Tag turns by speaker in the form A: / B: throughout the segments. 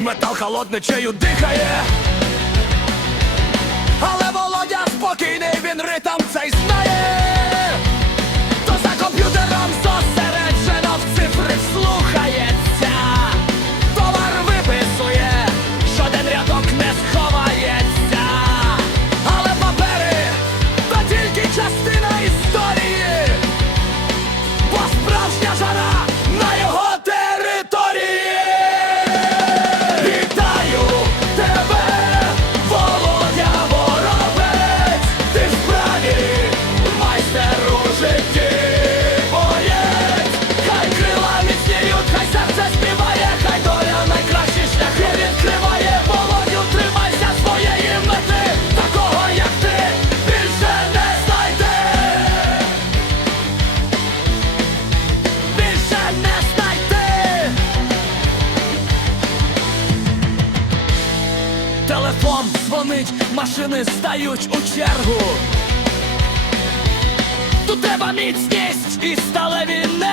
A: метал холодничею дихає, але володя спокійний, він ритм цей знає. То за комп'ютером зосереджено в цифри слухається, товар виписує, жоден рядок не сховається, але папери то тільки частина історії, бо справжня жара. телефон дзвонить, машини стають у чергу. Тут треба міцність і сталеві не.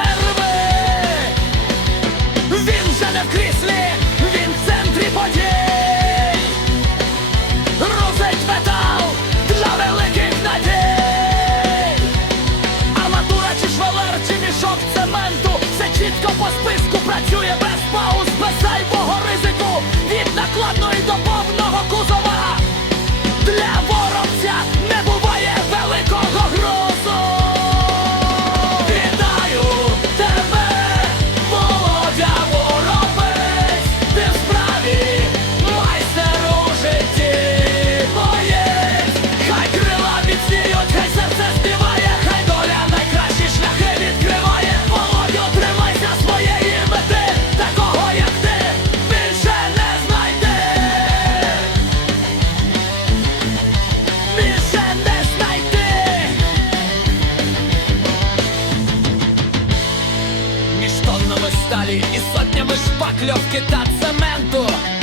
A: далі і сотнями шпакльовки та цементу.